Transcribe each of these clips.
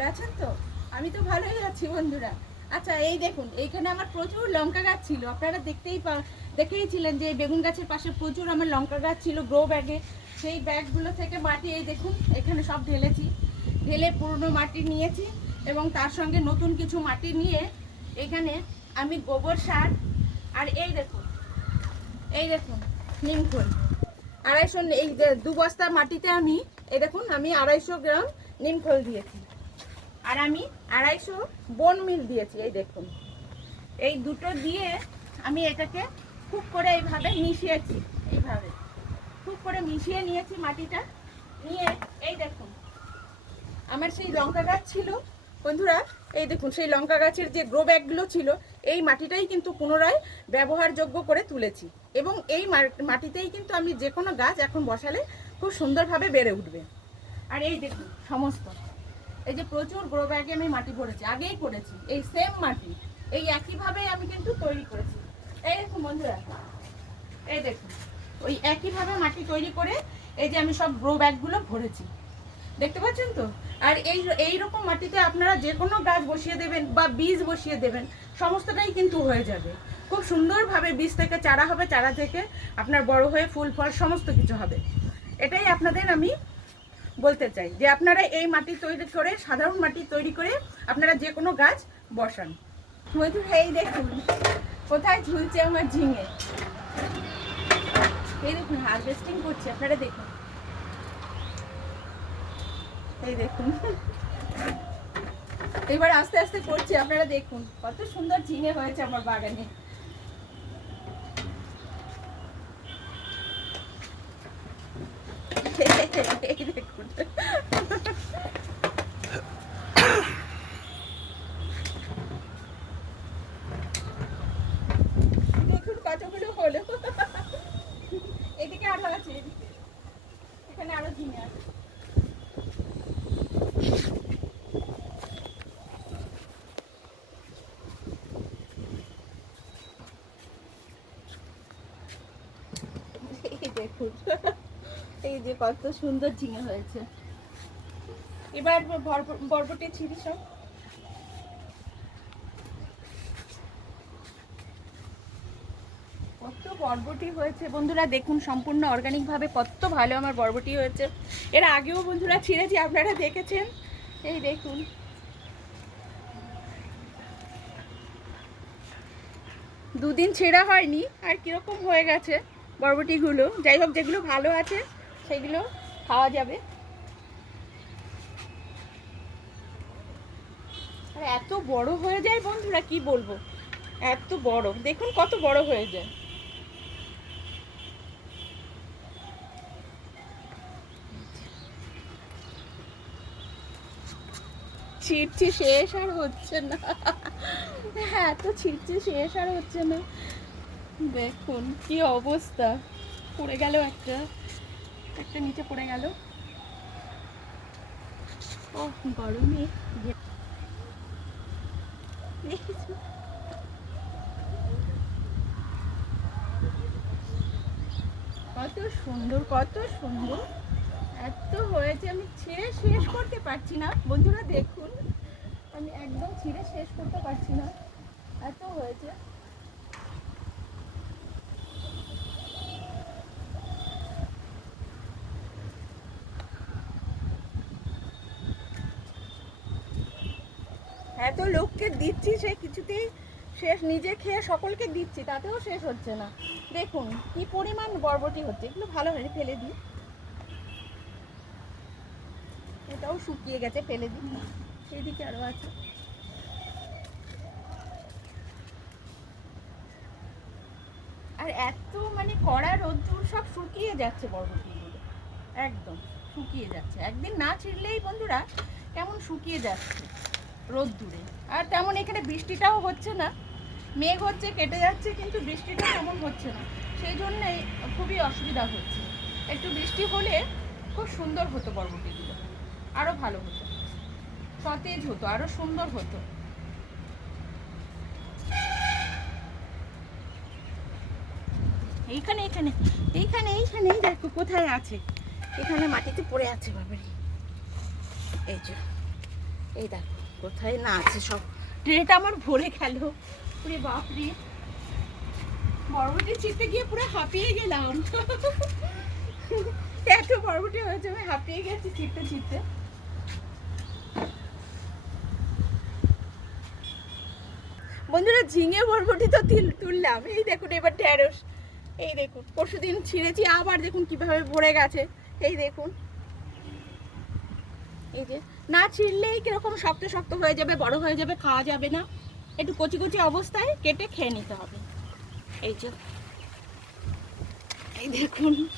ভালো আছেন তো? আমি তো ভালোই আছি বন্ধুরা। আচ্ছা এই দেখুন, এইখানে আমার প্রচুর লঙ্কা গাছ ছিল। আপনারা দেখতেই পা, দেখেইছিলেন যে বেগুন গাছের পাশে প্রচুর আমার লঙ্কা গাছ ছিল গ্রো ব্যাগে। সেই ব্যাগগুলো থেকে মাটি, এই দেখুন, এখানে সব ঢেলেছি। ঢেলে পুরনো মাটি নিয়েছি এবং তার সঙ্গে নতুন কিছু মাটি নিয়ে এখানে আমি গোবর সার আর এই দেখুন এই দেখুন নিমখোল আড়াইশো, এই দু বস্তা মাটিতে আমি, এই দেখুন, আমি আড়াইশো গ্রাম নিমখোল দিয়েছি। আর আমি আড়াইশো বন মিল দিয়েছি, এই দেখুন। এই দুটো দিয়ে আমি এটাকে খুব করে এইভাবে মিশিয়েছি, এইভাবে। খুব করে মিশিয়ে নিয়েছি মাটিটা, নিয়ে এই দেখুন। আমার সেই লঙ্কা গাছ ছিল, বন্ধুরা, এই দেখুন, সেই লঙ্কা গাছের যে গ্রো ব্যাগগুলো ছিল, এই মাটিটাই কিন্তু পুনরায় ব্যবহারযোগ্য করে তুলেছি। এবং এই মাটিতেই কিন্তু আমি যে কোনো গাছ এখন বসালে খুব সুন্দরভাবে বেড়ে উঠবে। আর এই দেখুন, সমস্ত। এই যে প্রচুর গ্রো ব্যাগে আমি মাটি ভরেছি, আগেই করেছি, এই সেম মাটি, এই একইভাবেই আমি কিন্তু তৈরি করেছি। এই দেখুন বন্ধুরা, এই দেখুন, ওই একইভাবে মাটি তৈরি করে এই যে আমি সব গ্রো ব্যাগগুলো ভরেছি। দেখতে পাচ্ছেন তো? আর এই এই রকম মাটিতে আপনারা যে কোনো গাছ বসিয়ে দেবেন বা বীজ বসিয়ে দেবেন, সমস্তটাই কিন্তু হয়ে যাবে। খুব সুন্দরভাবে বীজ থেকে চারা হবে, চারা থেকে আপনার বড় হয়ে ফুল, ফল, সমস্ত কিছু হবে। এটাই আপনাদের আমি বলতে চাই যে আপনারা এই মাটি তৈরি করে, সাধারণ মাটি তৈরি করে আপনারা যে কোনো গাছ বসান। দেখুন, কোথায় ঝুলছে আমার ঝিঙে? এই দেখুন হারভেস্টিং করছে, আপনারা দেখুন। এই দেখুন। এবার আস্তে আস্তে করছি, আপনারা দেখুন, কত সুন্দর ঝিঙে হয়েছে আমার বাগানে এই দেখুন দেখুন কতগুলো হলো এদিকে আরও এখানে আরও ঝিঙে এই যে কত সুন্দর ঝিঙে হয়েছে। এবার বরব- বরবটি ছিড়ি সব কত বরবটি হয়েছে। বন্ধুরা দেখুন, সম্পূর্ণ অর্গানিক ভাবে কত ভালো আমার বরবটি হয়েছে। এর আগেও বন্ধুরা ছিঁড়েছি, আপনারা দেখেছেন? এই দেখুন। দুদিন ছেঁড়া হয়নি, আর কীরকম হয়ে গেছে বরবটিগুলো। যাই হোক, যেগুলো ভালো আছে, সেগুলো খাওয়া যাবে। আর, এত বড় হয়ে যায় বন্ধুরা, কি বলব? এত বড়। দেখুন কত বড় হয়ে যায়। ছিটছি শেষ আর হচ্ছে না। হ্যাঁ এত ছিটছি শেষ আর হচ্ছে না। দেখুন কি অবস্থা। পড়ে গেল একটা। একটা নিচে পড়ে গেল। ও গরমে? কত সুন্দর কত সুন্দর। এত হয়েছে, আমি ছিঁড়ে শেষ করতে পারছি না। বন্ধুরা, দেখুন। আমি একদম ছিঁড়ে শেষ করতে পারছি না। এত হয়েছে। এত লোককে দিচ্ছি সে কিছুতেই শেষ, নিজে খেয়ে সকলকে দিচ্ছি, তাতেও শেষ হচ্ছে না। দেখুন, কি পরিমাণ বরবটি হচ্ছে। এগুলো ভালো হয়নি, ফেলে দিই। এটাও শুকিয়ে গেছে, ফেলে দিই। সেইদিকে আরও আছে। আর এত মানে কড়া রোদ্দুর সব শুকিয়ে যাচ্ছে বরবটিগুলো। একদম শুকিয়ে যাচ্ছে। একদিন না ছিঁড়লেই বন্ধুরা কেমন শুকিয়ে যাচ্ছে রোদ্দুরে। আর তেমন এখানে বৃষ্টিটাও হচ্ছে না। মেঘ হচ্ছে, কেটে যাচ্ছে, কিন্তু বৃষ্টিটা তেমন হচ্ছে না। সেই জন্যেই খুবই অসুবিধা হচ্ছে। একটু বৃষ্টি হলে খুব সুন্দর হতো বরবটিগুলো। আরও ভালো হতো। সতেজ হতো আরও সুন্দর হতো। এইখানে এইখানে এইখানে এই দেখো কোথায় আছে। এখানে মাটিতে পড়ে আছে বাবারি। এই যে, এই দেখো, কোথায় না আছে সব। ট্রেটা আমার ভরে গেল। পুরে বাপরে। বরবটি চিপতে গিয়ে পুরো হাঁপিয়ে গেলাম। এত বরবটি হয়েছে, আমি হাঁপিয়ে গেছি চিপতে চিপতে বন্ধুরা ঝিঙে বরবটি তো তিল- তুললাম। এই দেখুন, এবার ঢেঁড়স। এই দেখুন, পরশুদিন ছিঁড়েছি, আবার দেখুন কীভাবে ভরে গেছে। এই দেখুন। এই যে, না ছিঁড়লেই কীরকম শক্ত শক্ত হয়ে যাবে, বড় হয়ে যাবে, খাওয়া যাবে না। একটু কচি কচি অবস্থায় কেটে খেয়ে নিতে হবে। এই যে। এই দেখুন।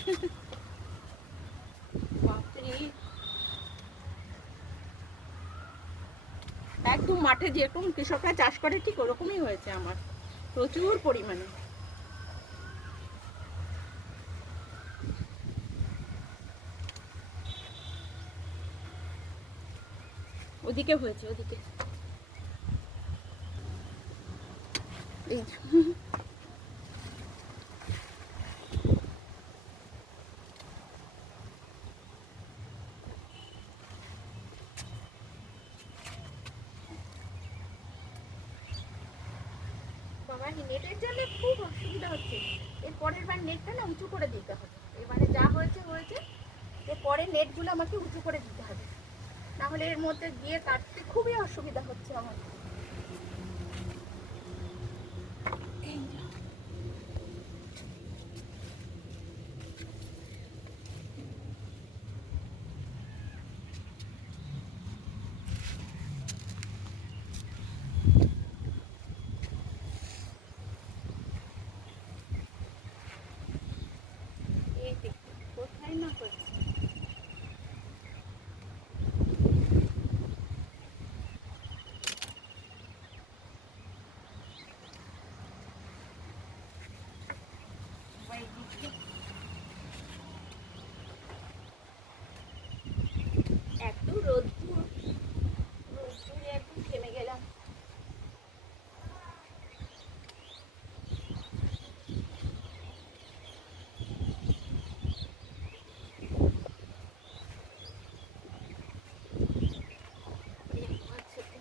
বাপরে। একদম মাঠে যেরকম কৃষকরা চাষ করে, ঠিক ওরকমই হয়েছে আমার। প্রচুর পরিমাণে। ওদিকে হয়েছে, ওদিকে। এই যে। এই নেটের জন্য খুব অসুবিধা হচ্ছে। এর পরের বার নেটটা না উঁচু করে দিতে হবে। এবারে যা হয়েছে হয়েছে। এর পরে নেটগুলো আমাকে উঁচু করে দিতে হবে। নাহলে এর মধ্যে গিয়ে কাটতে খুবই অসুবিধা হচ্ছে আমার এই যে। এই দেখুন, কোথায় না হয়েছে এত রোদ্দুর রোদ্দুরে একদম থেমে গেলাম এই হচ্ছে তো।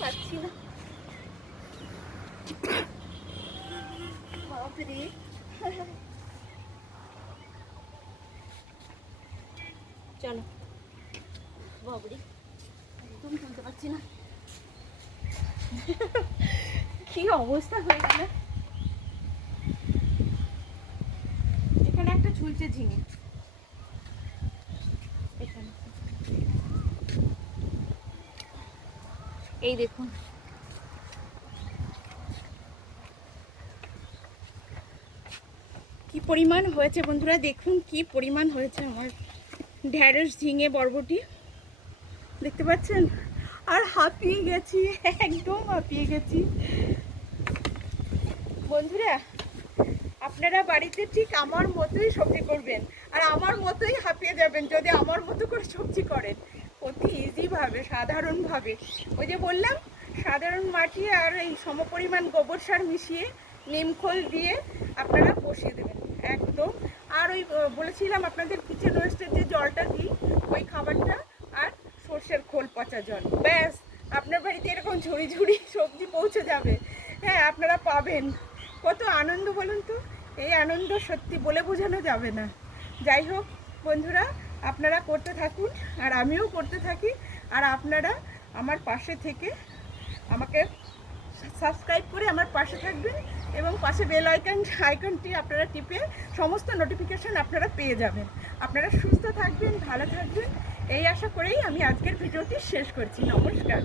পারছি না। বাপরে। চলো। বাবরি, একদম তুলতে পারছি না। কি অবস্থা হয়ে গেল? এখানে একটা ঝুলছে ঝিঙে। এই দেখুন। কি পরিমাণ হয়েছে বন্ধুরা? দেখুন কি পরিমাণ হয়েছে আমার ঢ্যাঁড়স ঝিঙে বরবটি। দেখতে পাচ্ছেন? আর হাঁপিয়ে গেছি, একদম হাঁপিয়ে গেছি। বন্ধুরা, আপনারা বাড়িতে ঠিক আমার মতোই সবজি করবেন, আর আমার মতোই হাঁপিয়ে যাবেন যদি আমার মতো করে সবজি করেন। ইজিভাবে সাধারণভাবে। ওই যে বললাম, সাধারণ মাটি আর এই সমপরিমাণ গোবর সার মিশিয়ে নিমখোল দিয়ে আপনারা বসিয়ে দেবেন, একদম। আর ওই বলেছিলাম আপনাদের কিচেন ওয়েস্টের যে জলটা দিই, ওই খাবারটা আর সর্ষের খোল পচা জল। ব্যাস, আপনার বাড়িতে এরকম ঝুড়ি ঝুড়ি সবজি পৌঁছে যাবে। হ্যাঁ আপনারা পাবেন। কত আনন্দ বলুন তো? এই আনন্দ সত্যি বলে বোঝানো যাবে না। যাই হোক, বন্ধুরা, আপনারা করতে থাকুন, আর আমিও করতে থাকি। আর আপনারা আমার পাশে থেকে আমাকে সাবস্ক্রাইব করে আমার পাশে থাকবেন এবং পাশে বেল আইকন, আইকনটি আপনারা টিপে সমস্ত নোটিফিকেশান আপনারা পেয়ে যাবেন। আপনারা সুস্থ থাকবেন, ভালো থাকবেন। এই আশা করেই আমি আজকের ভিডিওটি শেষ করছি। নমস্কার।